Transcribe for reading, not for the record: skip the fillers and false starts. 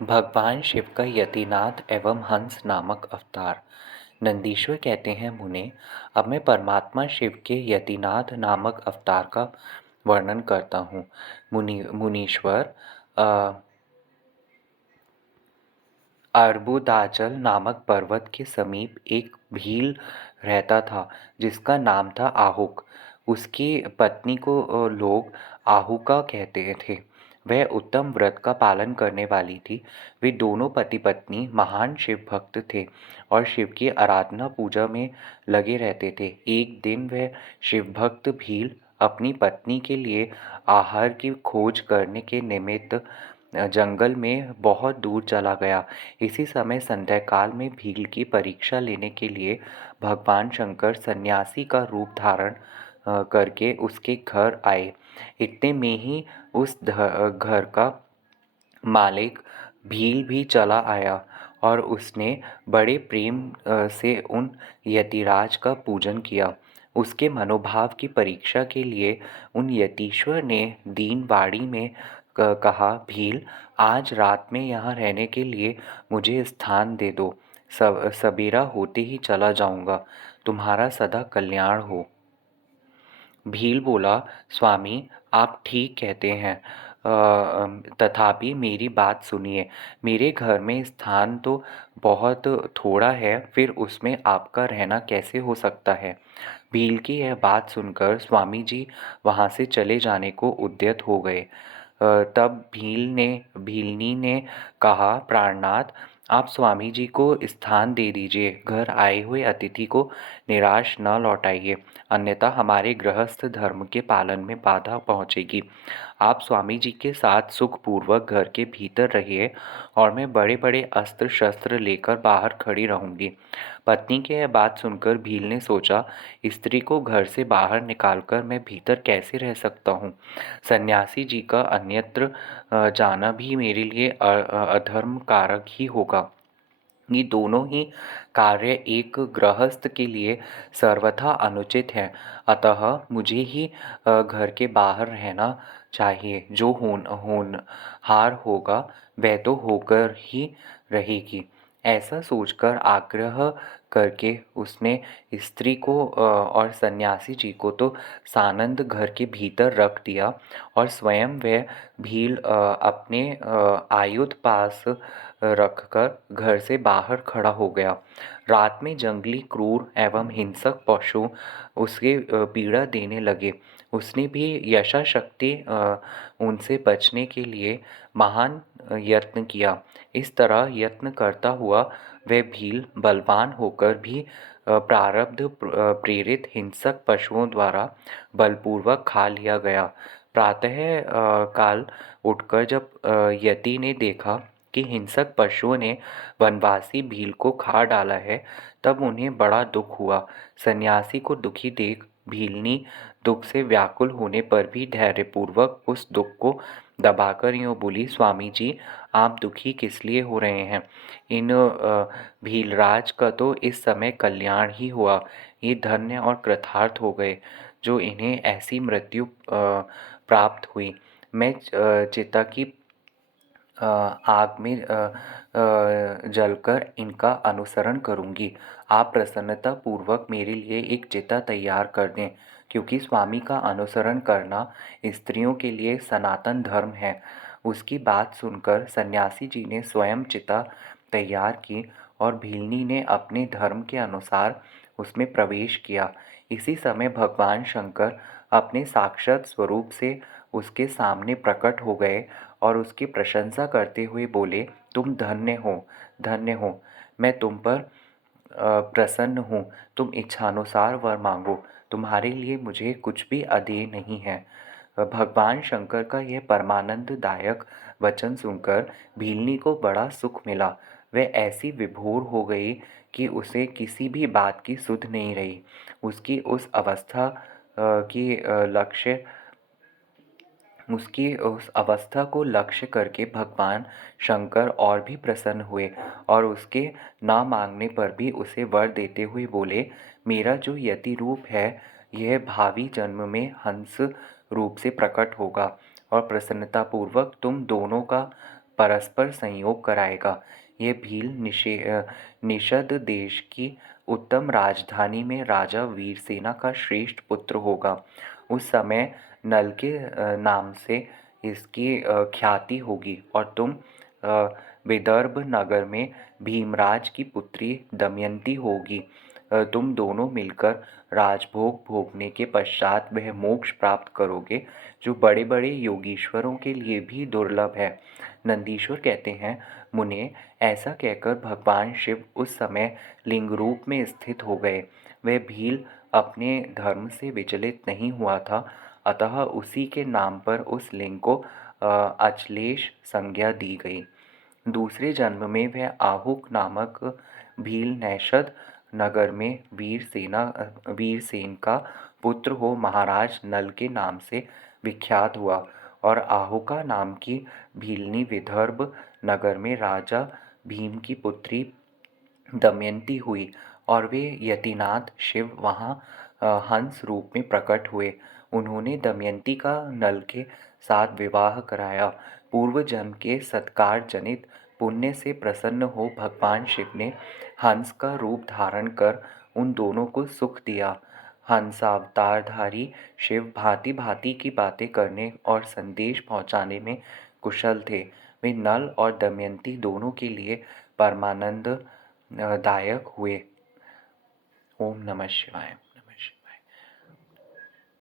भगवान शिव का यतिनाथ एवं हंस नामक अवतार। नंदीश्वर कहते हैं, मुने, अब मैं परमात्मा शिव के यतिनाथ नामक अवतार का वर्णन करता हूँ। मुनीश्वर अर्बुदाचल नामक पर्वत के समीप एक भील रहता था, जिसका नाम था आहुक। उसकी पत्नी को लोग आहुका कहते थे। वह उत्तम व्रत का पालन करने वाली थी। वे दोनों पति पत्नी महान शिव भक्त थे और शिव की आराधना पूजा में लगे रहते थे। एक दिन वह शिव भक्त भील अपनी पत्नी के लिए आहार की खोज करने के निमित्त जंगल में बहुत दूर चला गया। इसी समय संध्याकाल में भील की परीक्षा लेने के लिए भगवान शंकर सन्यासी का रूप धारण करके उसके घर आए। इतने में ही उस घर का मालिक भील भी चला आया और उसने बड़े प्रेम से उन यतिराज का पूजन किया। उसके मनोभाव की परीक्षा के लिए उन यतीश्वर ने दीनवाड़ी में कहा, भील, आज रात में यहाँ रहने के लिए मुझे स्थान दे दो। सवेरा होते ही चला जाऊंगा। तुम्हारा सदा कल्याण हो। भील बोला, स्वामी, आप ठीक कहते हैं, तथापि मेरी बात सुनिए। मेरे घर में स्थान तो बहुत थोड़ा है, फिर उसमें आपका रहना कैसे हो सकता है। भील की यह बात सुनकर स्वामी जी वहाँ से चले जाने को उद्यत हो गए। तब भीलनी ने कहा, प्राणनाथ, आप स्वामी जी को स्थान दे दीजिए। घर आए हुए अतिथि को निराश न लौटाइए, अन्यथा हमारे गृहस्थ धर्म के पालन में बाधा पहुँचेगी। आप स्वामी जी के साथ सुखपूर्वक घर के भीतर रहिए और मैं बड़े बड़े अस्त्र शस्त्र लेकर बाहर खड़ी रहूंगी। पत्नी की यह बात सुनकर भील ने सोचा, स्त्री को घर से बाहर निकालकर मैं भीतर कैसे रह सकता हूँ। सन्यासी जी का अन्यत्र जाना भी मेरे लिए अधर्म कारक ही होगा। ये दोनों ही कार्य एक गृहस्थ के लिए सर्वथा अनुचित है। अतः मुझे ही घर के बाहर रहना चाहिए। जो होनहार होगा वह तो होकर ही रहेगी। ऐसा सोचकर आग्रह करके उसने स्त्री को और सन्यासी जी को तो सानंद घर के भीतर रख दिया और स्वयं वह भील अपने आयुध पास रखकर घर से बाहर खड़ा हो गया। रात में जंगली क्रूर एवं हिंसक पशु उसके पीड़ा देने लगे। उसने भी यथाशक्ति उनसे बचने के लिए महान यत्न किया। इस तरह यत्न करता हुआ वह भील बलवान होकर भी प्रारब्ध प्रेरित हिंसक पशुओं द्वारा बलपूर्वक खा लिया गया। प्रातः काल उठकर जब यति ने देखा कि हिंसक पशुओं ने वनवासी भील को खा डाला है, तब उन्हें बड़ा दुख हुआ। सन्यासी को दुखी देख भीलनी दुख से व्याकुल होने पर भी धैर्यपूर्वक उस दुख को दबाकर यूँ बोली, स्वामी जी, आप दुखी किस लिए हो रहे हैं। इन भीलराज का तो इस समय कल्याण ही हुआ। ये धन्य और कृतार्थ हो गए जो इन्हें ऐसी मृत्यु प्राप्त हुई। मैं चिता की आग में जलकर इनका अनुसरण करूंगी। आप प्रसन्नता पूर्वक मेरे लिए एक चिता तैयार कर दें, क्योंकि स्वामी का अनुसरण करना स्त्रियों के लिए सनातन धर्म है। उसकी बात सुनकर सन्यासी जी ने स्वयं चिता तैयार की और भीलनी ने अपने धर्म के अनुसार उसमें प्रवेश किया। इसी समय भगवान शंकर अपने साक्षात स्वरूप से उसके सामने प्रकट हो गए और उसकी प्रशंसा करते हुए बोले, तुम धन्य हो, धन्य हो। मैं तुम पर प्रसन्न हूँ। तुम इच्छानुसार वर मांगो, तुम्हारे लिए मुझे कुछ भी अदेय नहीं है। भगवान शंकर का यह परमानंददायक वचन सुनकर भीलनी को बड़ा सुख मिला। वह ऐसी विभोर हो गई कि उसे किसी भी बात की सुध नहीं रही। उसकी उस अवस्था की लक्ष्य उसकी उस अवस्था को लक्ष्य करके भगवान शंकर और भी प्रसन्न हुए और उसके ना मांगने पर भी उसे वर देते हुए बोले, मेरा जो यति रूप है यह भावी जन्म में हंस रूप से प्रकट होगा और प्रसन्नतापूर्वक तुम दोनों का परस्पर संयोग कराएगा। यह भील निषद देश की उत्तम राजधानी में राजा वीरसेना का श्रेष्ठ पुत्र होगा। उस समय नल के नाम से इसकी ख्याति होगी और तुम विदर्भ नगर में भीमराज की पुत्री दमयंती होगी। तुम दोनों मिलकर राजभोग भोगने के पश्चात वह मोक्ष प्राप्त करोगे जो बड़े बड़े योगीश्वरों के लिए भी दुर्लभ है। नंदीश्वर कहते हैं, मुने, ऐसा कहकर भगवान शिव उस समय लिंग रूप में स्थित हो गए। वह भील अपने धर्म से विचलित नहीं हुआ था, अतः उसी के नाम पर उस लिंग को अचलेश संज्ञा दी गई। दूसरे जन्म में वह आहुक नामक भील नैषद नगर में वीरसेन का पुत्र हो महाराज नल के नाम से विख्यात हुआ और आहुका नाम की भीलनी विदर्भ नगर में राजा भीम की पुत्री दमयंती हुई और वे यतिनाथ शिव वहाँ हंस रूप में प्रकट हुए। उन्होंने दमयंती का नल के साथ विवाह कराया। पूर्व जन्म के सत्कार जनित पुण्य से प्रसन्न हो भगवान शिव ने हंस का रूप धारण कर उन दोनों को सुख दिया। हंसावतारधारी शिव भांति भांति की बातें करने और संदेश पहुँचाने में कुशल थे। वे नल और दमयंती दोनों के लिए परमानंद दायक हुए। ओम नमः शिवाय।